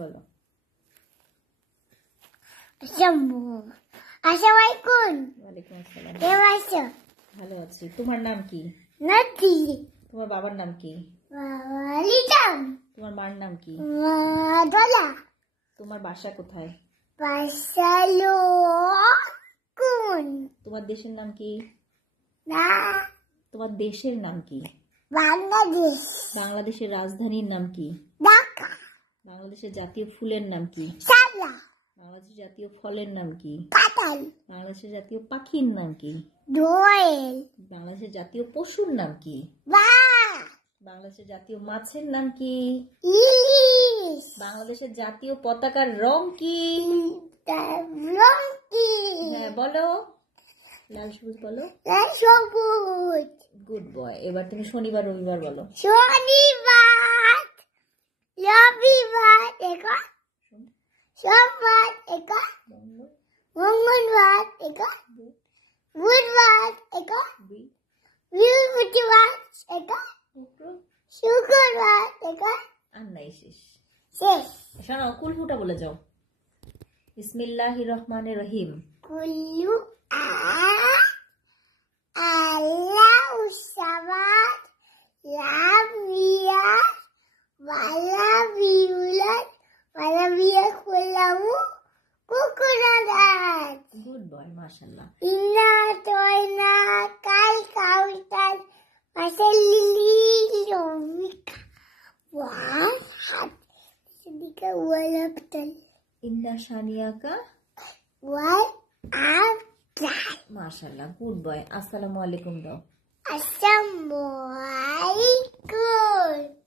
বলো। আসসালামাইকুম। ওয়ালাইকুম আসসালাম। কেমন আছো? ভালো আছি। তোমার নাম কি? নাতি। তোমার বাবার নাম কি? লিটাম। তোমার মার নাম কি? দোলা। তোমার বাসা কোথায়? বাসালো কোন? তোমার দেশের নাম কি? না, তোমার দেশের নাম কি? বাংলাদেশ। বাংলাদেশের রাজধানীর নাম কি? ঢাকা। বাংলাদেশের জাতীয় ফুলের নাম কি? সালা। বাংলাদেশের জাতীয় ফলের নাম কি? কাঁঠাল। বাংলাদেশের জাতীয় পাখির নাম কি? দোয়েল। বাংলাদেশের জাতীয় পশুর নাম কি? বাঘ। বাংলাদেশের জাতীয় মাছের নাম কি? ইলিশ। বাংলাদেশের জাতীয় পতাকার রং কি? রং কি? হ্যাঁ বলো। লাল সবুজ বলো। সবুজ। Good boy. এবার তুমি শনিবার রবিবার বলো। শনিবার, রবিবার একা, সোমবার একা, মঙ্গলবার একা, বুধবার একা, বৃহস্পতিবার একা, শুক্রবার একা। আর নাই শেষ। শেষ। শোনো, কুলহুটা বলে যাও। বিসমিল্লাহির রহমানির রহিম। কুল্লু আল্লাহু সামাদ, লাম ইয়ালিদ ওয়ালাম ইউলাদ ওয়ালাম ইয়াকুল লাহু কুফুওয়ান আহাদ। গুড বয়, মাশাআল্লাহ। ইন্না আতাইনা কাল কাউসার ফাসাল্লি লিরাব্বিকা ওয়ানহার। সিদিকা ওয়ালাবতাল ইন্না শানিয়াকা ওয়াল আবতাল। মাশাআল্লাহ, গুড বয়। আসসালামু আলাইকুম দাও। আসসালামু আলাইকুম।